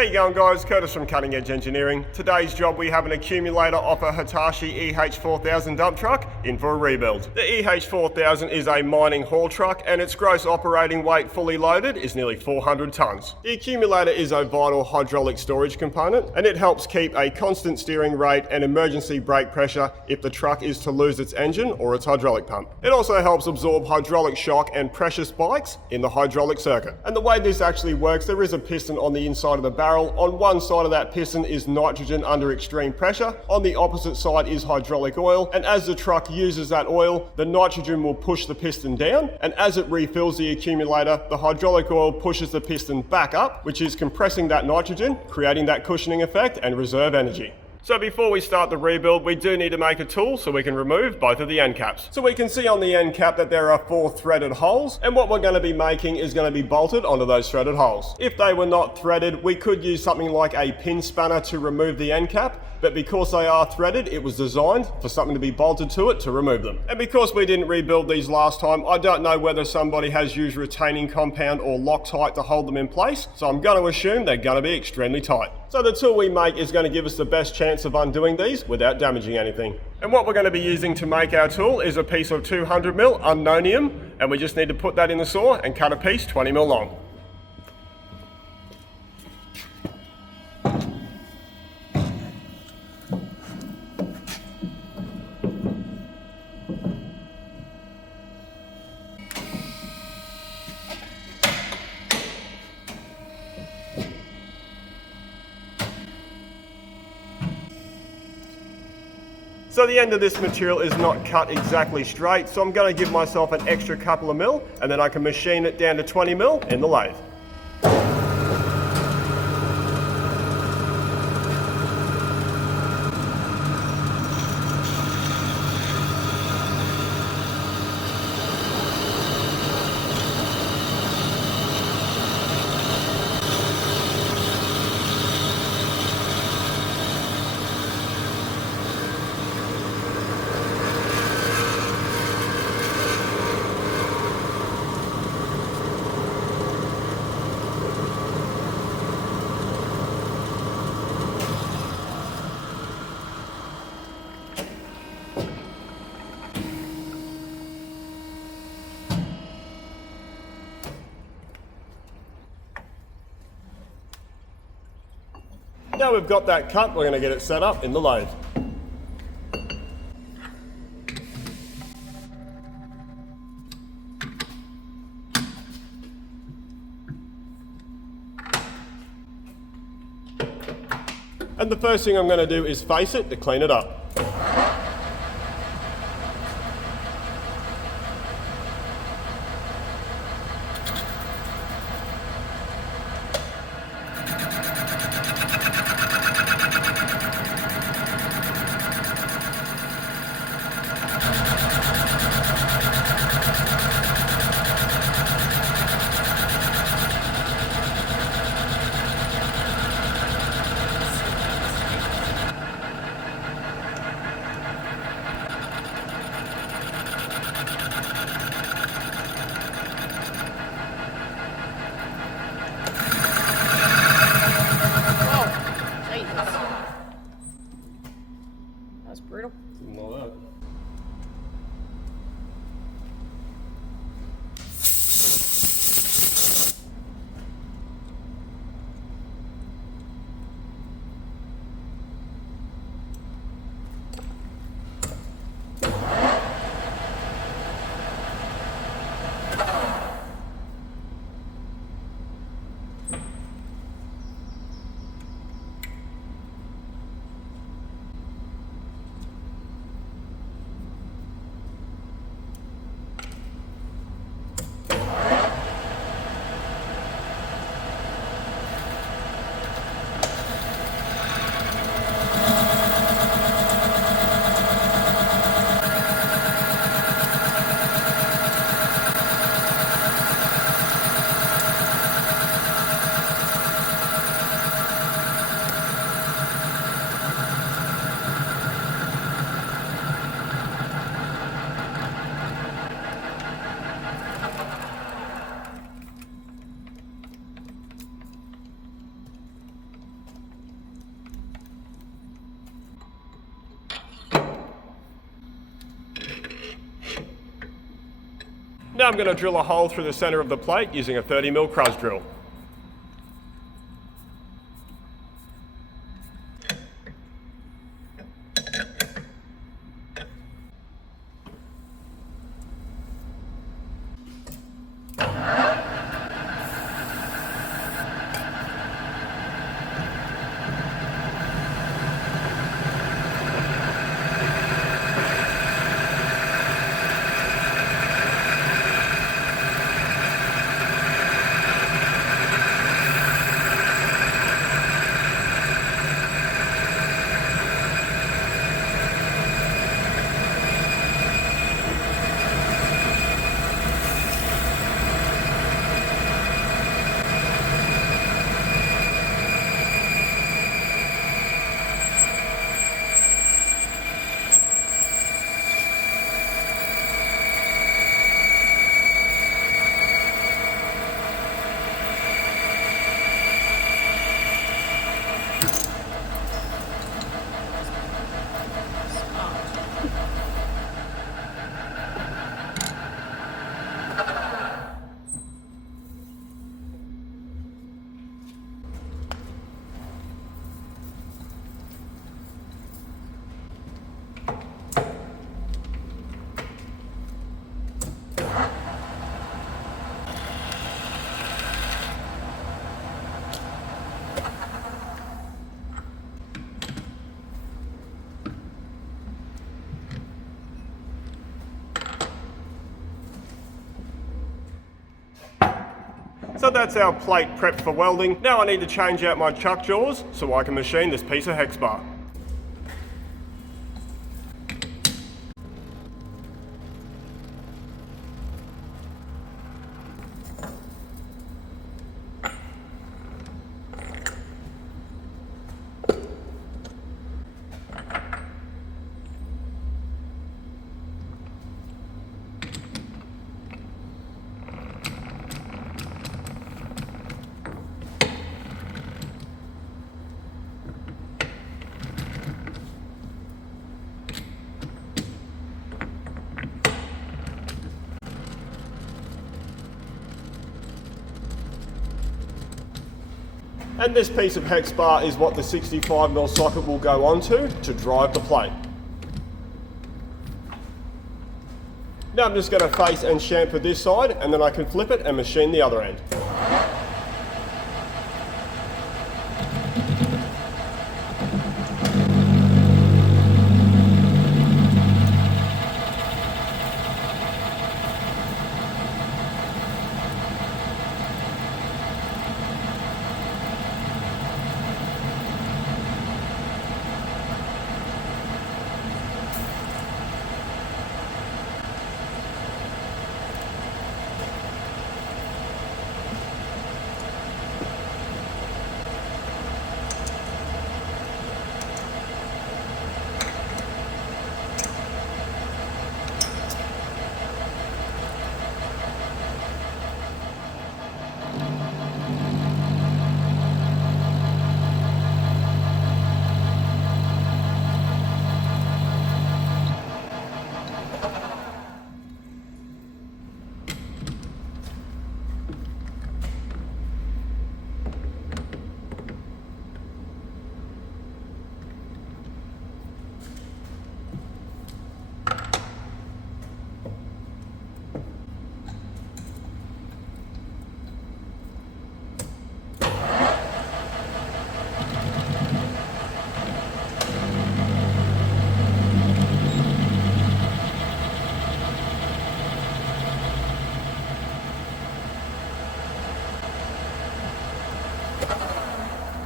How you going, guys? Curtis from Cutting Edge Engineering. Today's job, we have an accumulator off a Hitachi EH4000 dump truck in for a rebuild. The EH4000 is a mining haul truck and its gross operating weight fully loaded is nearly 400 tonnes. The accumulator is a vital hydraulic storage component and it helps keep a constant steering rate and emergency brake pressure if the truck is to lose its engine or its hydraulic pump. It also helps absorb hydraulic shock and pressure spikes in the hydraulic circuit. And the way this actually works, there is a piston on the inside of the barrel. On one side of that piston is nitrogen under extreme pressure. On the opposite side is hydraulic oil. And as the truck uses that oil, the nitrogen will push the piston down. And as it refills the accumulator, the hydraulic oil pushes the piston back up, which is compressing that nitrogen, creating that cushioning effect and reserve energy. So before we start the rebuild, we do need to make a tool so we can remove both of the end caps. So we can see on the end cap that there are 4 threaded holes, and what we're going to be making is going to be bolted onto those threaded holes. If they were not threaded, we could use something like a pin spanner to remove the end cap, but because they are threaded, it was designed for something to be bolted to it to remove them. And because we didn't rebuild these last time, I don't know whether somebody has used retaining compound or Loctite to hold them in place, so I'm going to assume they're going to be extremely tight. So the tool we make is going to give us the best chance of undoing these without damaging anything. And what we're going to be using to make our tool is a piece of 200mm undonium, and we just need to put that in the saw and cut a piece 20mm long. So the end of this material is not cut exactly straight, so I'm going to give myself an extra couple of mil, and then I can machine it down to 20mm in the lathe. Now we've got that cut, we're going to get it set up in the lathe. And the first thing I'm going to do is face it to clean it up. I'm going to drill a hole through the center of the plate using a 30mm cruz drill. So that's our plate prepped for welding. Now I need to change out my chuck jaws so I can machine this piece of hex bar. And this piece of hex bar is what the 65mm socket will go onto to drive the plate. Now I'm just going to face and chamfer this side, and then I can flip it and machine the other end.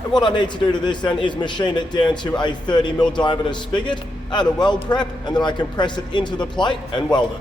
And what I need to do to this then is machine it down to a 30mm diameter spigot, add a weld prep, and then I can press it into the plate and weld it.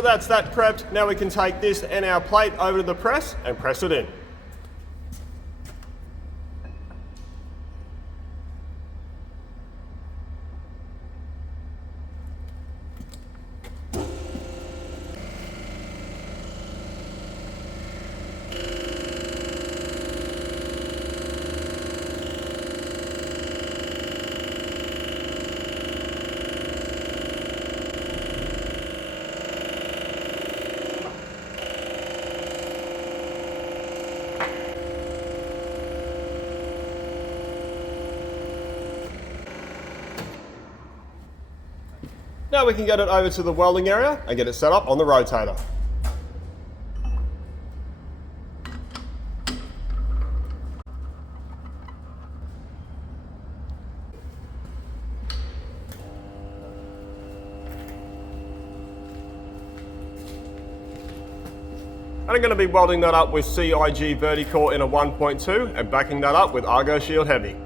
So that's that prepped. Now we can take this and our plate over to the press and press it in. Now we can get it over to the welding area and get it set up on the rotator. And I'm going to be welding that up with CIG Verticore in a 1.2 and backing that up with Argo Shield Heavy.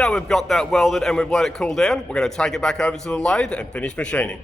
Now we've got that welded and we've let it cool down, we're going to take it back over to the lathe and finish machining.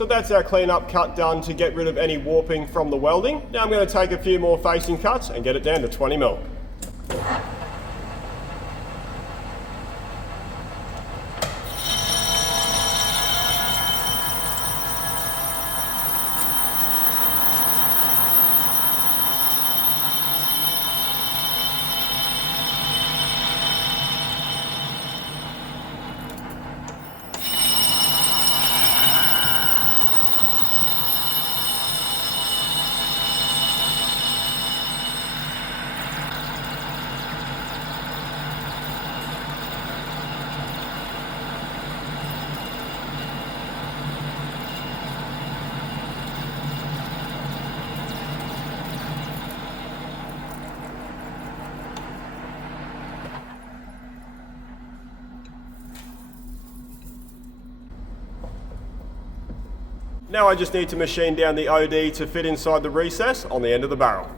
So that's our cleanup cut done to get rid of any warping from the welding. Now I'm going to take a few more facing cuts and get it down to 20 mil. Now I just need to machine down the OD to fit inside the recess on the end of the barrel.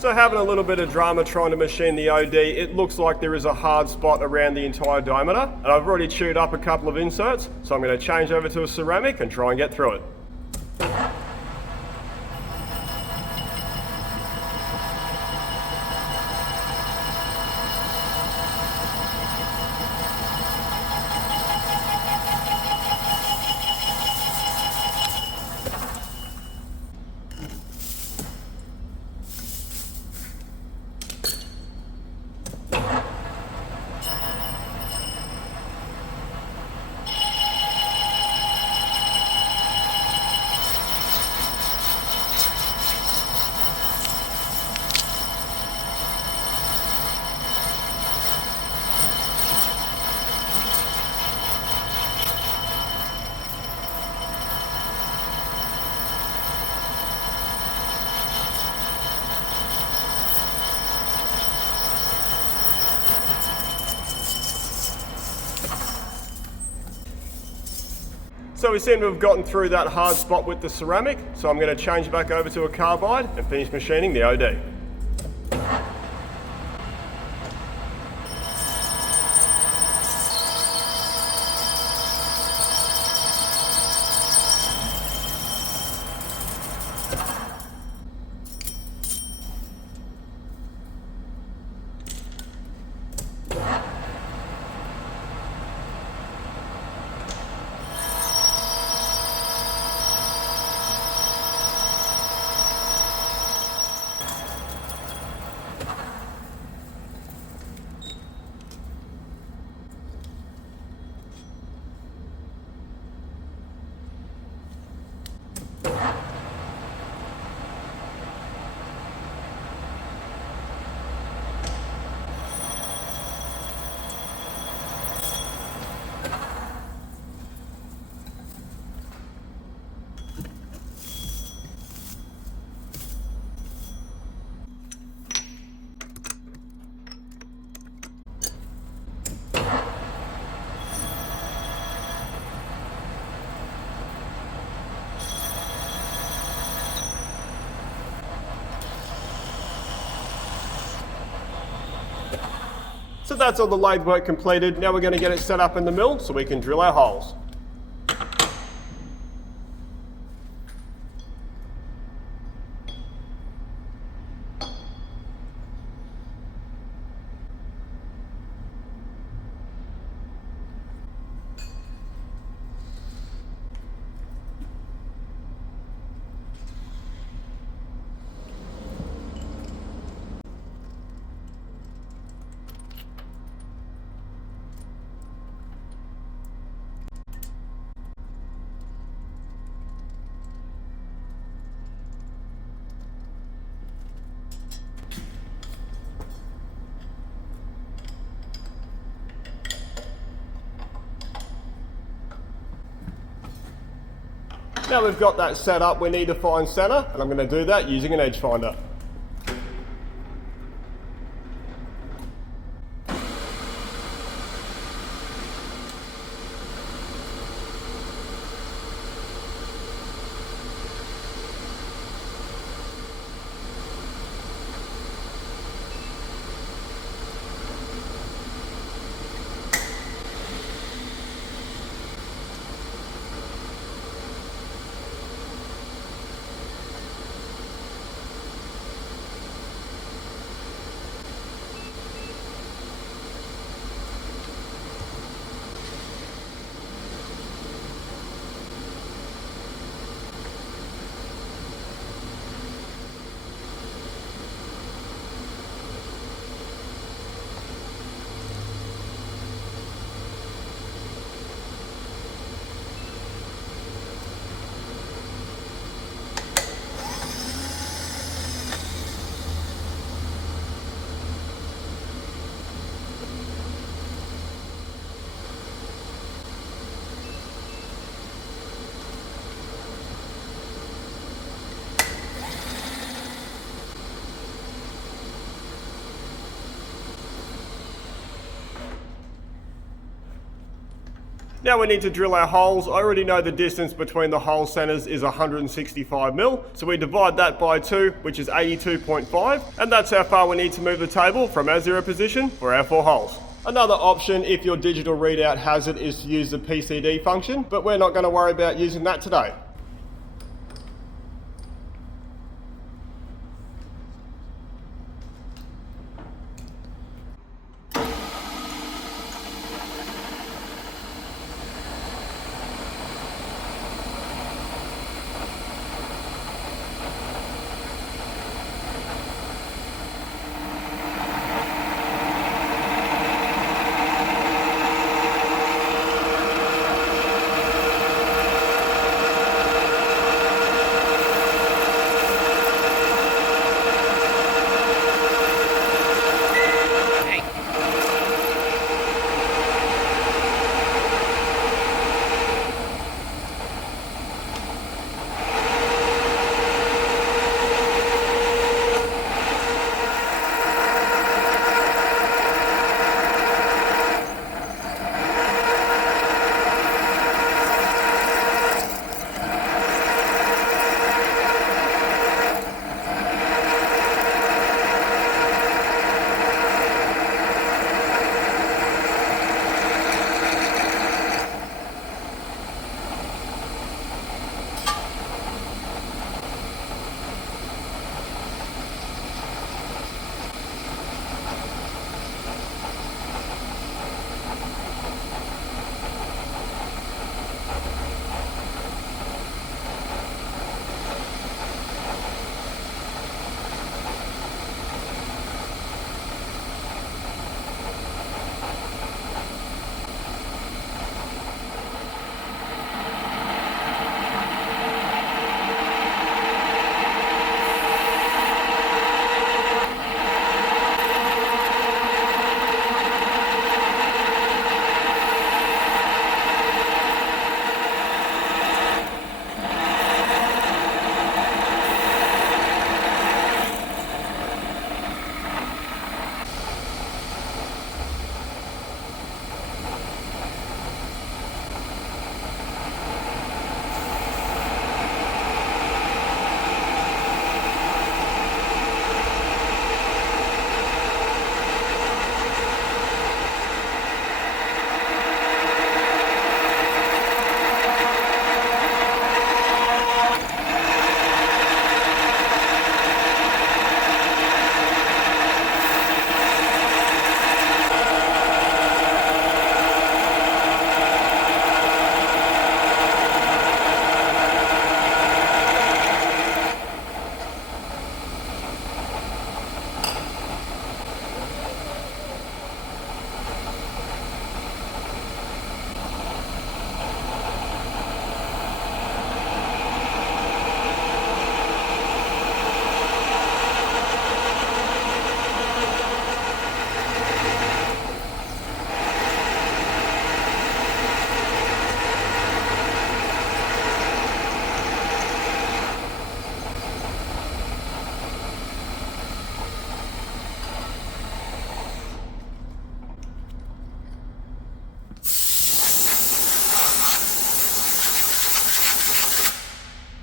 So having a little bit of drama trying to machine the OD, it looks like there is a hard spot around the entire diameter, and I've already chewed up a couple of inserts, so I'm going to change over to a ceramic and try and get through it. So we seem to have gotten through that hard spot with the ceramic, so I'm going to change back over to a carbide and finish machining the OD. So that's all the lathe work completed. Now we're going to get it set up in the mill so we can drill our holes. Now we've got that set up, we need to find center, and I'm going to do that using an edge finder. Now we need to drill our holes. I already know the distance between the hole centers is 165 mil, so we divide that by 2, which is 82.5, and that's how far we need to move the table from our 0 position for our 4 holes. Another option, if your digital readout has it, is to use the PCD function, but we're not going to worry about using that today.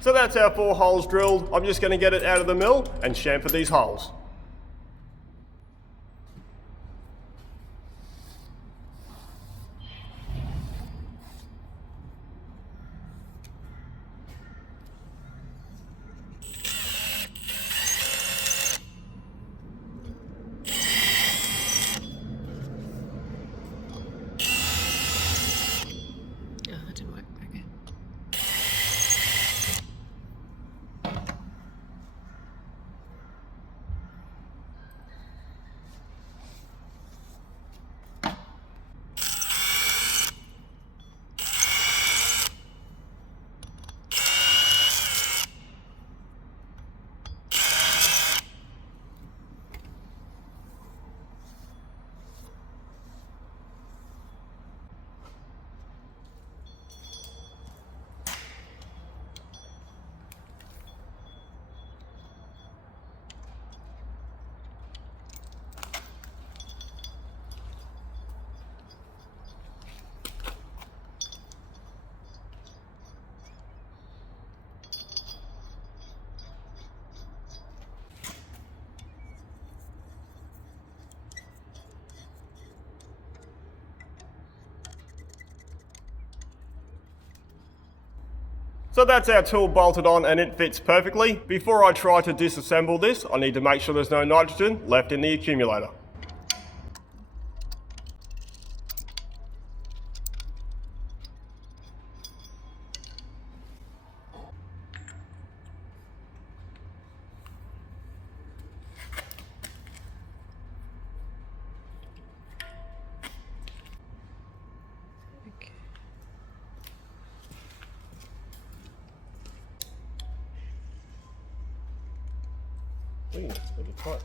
So that's our 4 holes drilled. I'm just going to get it out of the mill and chamfer these holes. So that's our tool bolted on and it fits perfectly. Before I try to disassemble this, I need to make sure there's no nitrogen left in the accumulator. Ooh, a little tight.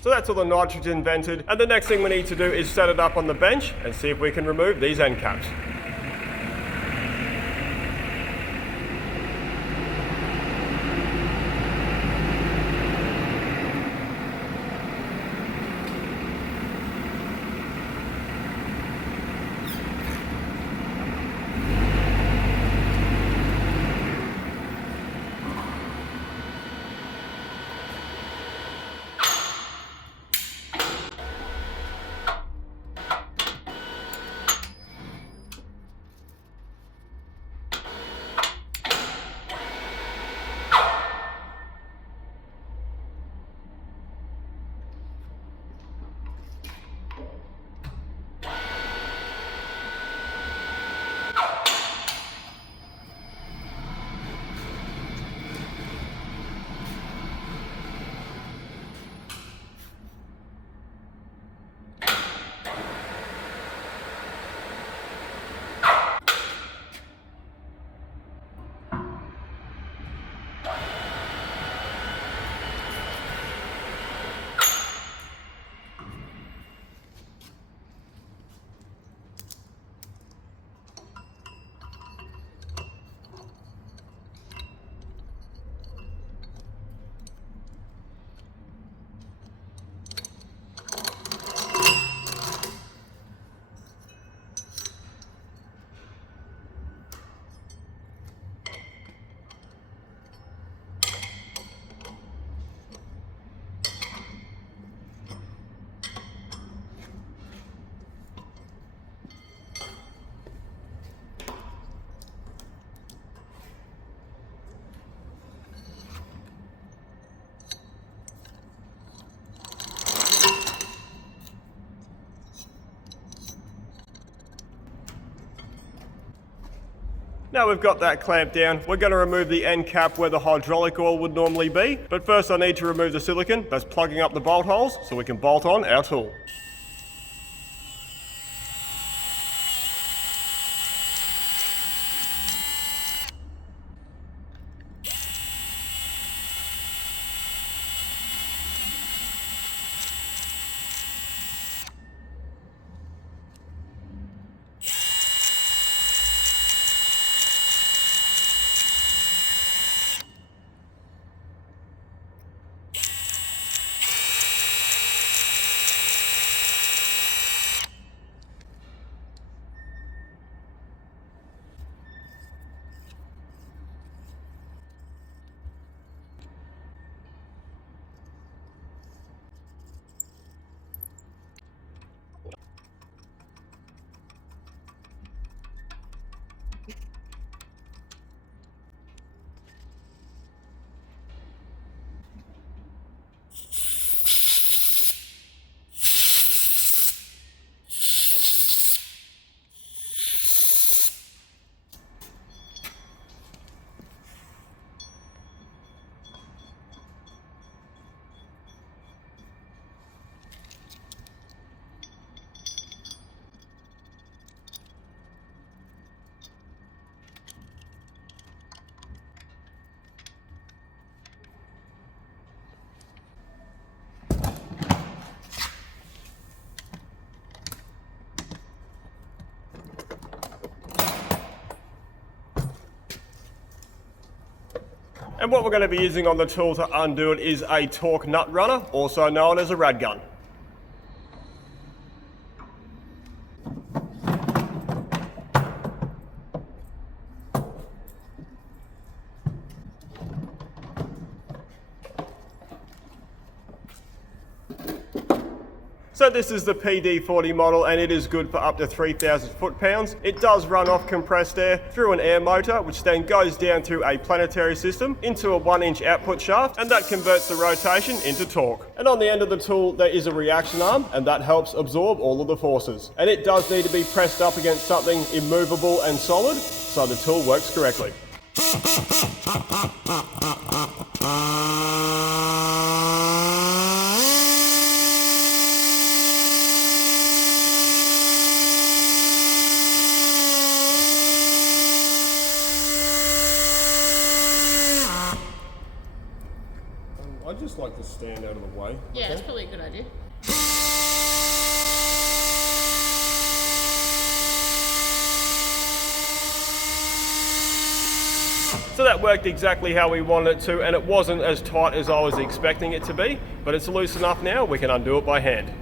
So that's all the nitrogen vented, and the next thing we need to do is set it up on the bench and see if we can remove these end caps. Now we've got that clamped down, we're going to remove the end cap where the hydraulic oil would normally be, but first I need to remove the silicone that's plugging up the bolt holes so we can bolt on our tool. And what we're going to be using on the tool to undo it is a torque nut runner, also known as a rad gun. So this is the PD40 model and it is good for up to 3,000 foot-pounds. It does run off compressed air through an air motor, which then goes down through a planetary system into a 1-inch output shaft, and that converts the rotation into torque. And on the end of the tool there is a reaction arm, and that helps absorb all of the forces. And it does need to be pressed up against something immovable and solid so the tool works correctly. I'd just like to stand out of the way. Yeah, okay? That's probably a good idea. So that worked exactly how we wanted it to, and it wasn't as tight as I was expecting it to be, but it's loose enough now we can undo it by hand.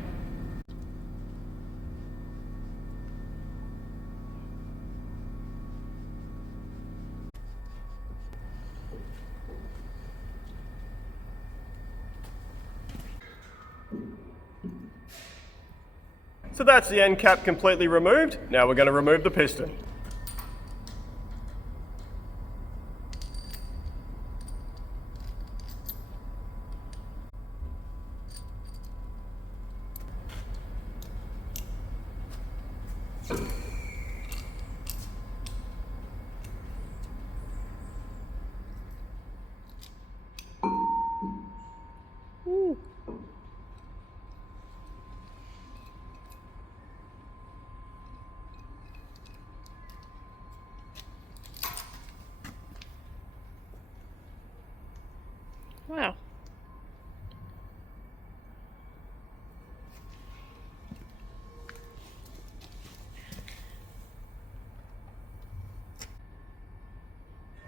So that's the end cap completely removed. Now we're going to remove the piston. Ooh. Wow.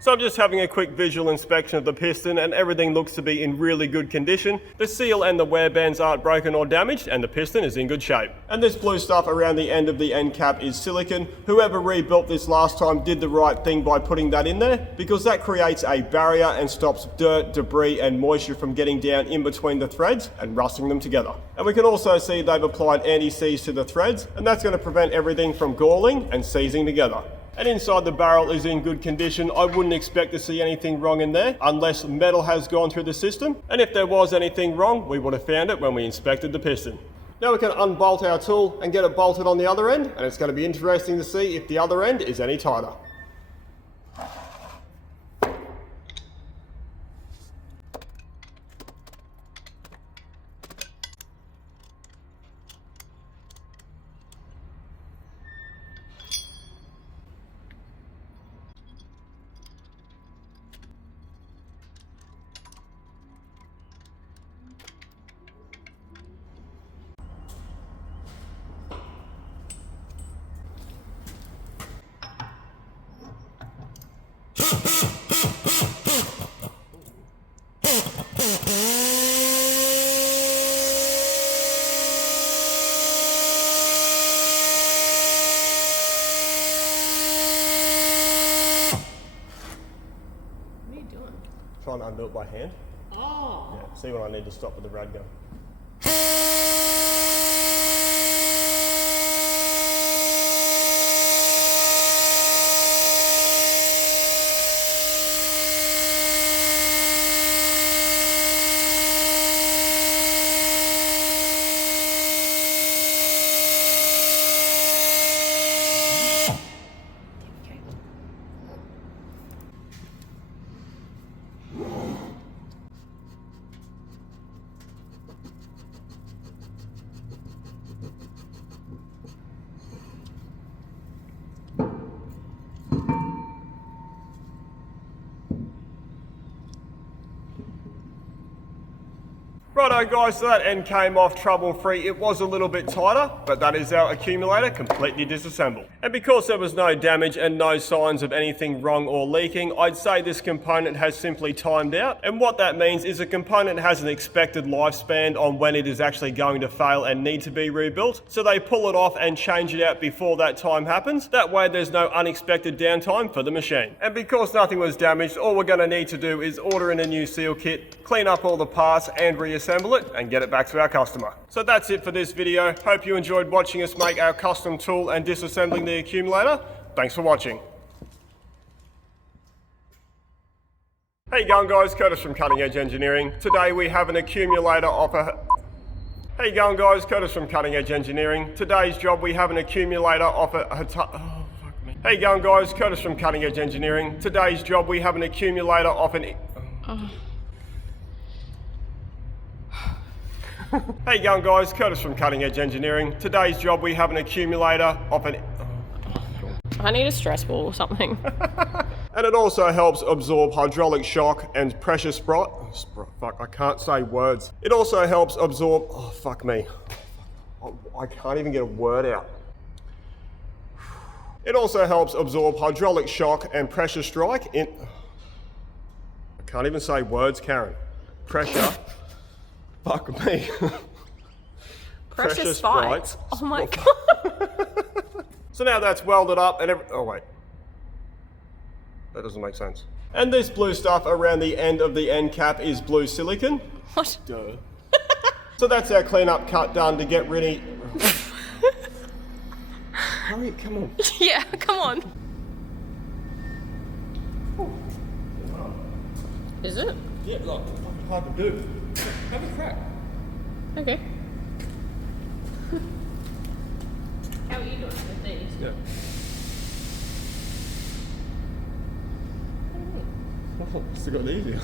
So I'm just having a quick visual inspection of the piston and everything looks to be in really good condition. The seal and the wear bands aren't broken or damaged and the piston is in good shape. And this blue stuff around the end of the end cap is silicone. Whoever rebuilt this last time did the right thing by putting that in there, because that creates a barrier and stops dirt, debris and moisture from getting down in between the threads and rusting them together. And we can also see they've applied anti-seize to the threads, and that's going to prevent everything from galling and seizing together. And inside the barrel is in good condition. I wouldn't expect to see anything wrong in there unless metal has gone through the system. And if there was anything wrong, we would have found it when we inspected the piston. Now we can unbolt our tool and get it bolted on the other end, and it's going to be interesting to see if the other end is any tighter. What are you doing? Trying to undo it by hand. Oh. Yeah, see when I need to stop with the rad gun. Okay. Righto guys, so that end came off trouble free. It was a little bit tighter, but that is our accumulator completely disassembled. And because there was no damage and no signs of anything wrong or leaking, I'd say this component has simply timed out. And what that means is a component has an expected lifespan on when it is actually going to fail and need to be rebuilt. So they pull it off and change it out before that time happens. That way there's no unexpected downtime for the machine. And because nothing was damaged, all we're going to need to do is order in a new seal kit, clean up all the parts and reassemble it and get it back to our customer. So that's it for this video. Hope you enjoyed watching us make our custom tool and disassembling the accumulator. Thanks for watching. Hey going guys, Curtis from Cutting Edge Engineering. Today we have an accumulator offer. Hey going guys, Curtis from Cutting Edge Engineering. Today's job we have an accumulator offer. Hey going guys, Curtis from Cutting Edge Engineering. Today's job we have an accumulator off an. Hey going guys, Curtis from Cutting Edge Engineering. Today's job we have an accumulator off an. I need a stress ball or something. And it also helps absorb hydraulic shock and pressure fuck, I can't say words. It also helps absorb, oh fuck me. I can't even get a word out. It also helps absorb hydraulic shock and pressure strike in. I can't even say words, Karen. Pressure. Fuck me. Pressure spikes. Oh my god. So now that's welded up and oh wait. That doesn't make sense. And this blue stuff around the end of the end cap is blue silicon. What? Duh. So that's our cleanup cut done to get rid of. Hurry, come on. Yeah, come on. Is it? Yeah, look, fucking hard to do. Have a crack. Okay. How are you doing with these? Yeah. Still got easier.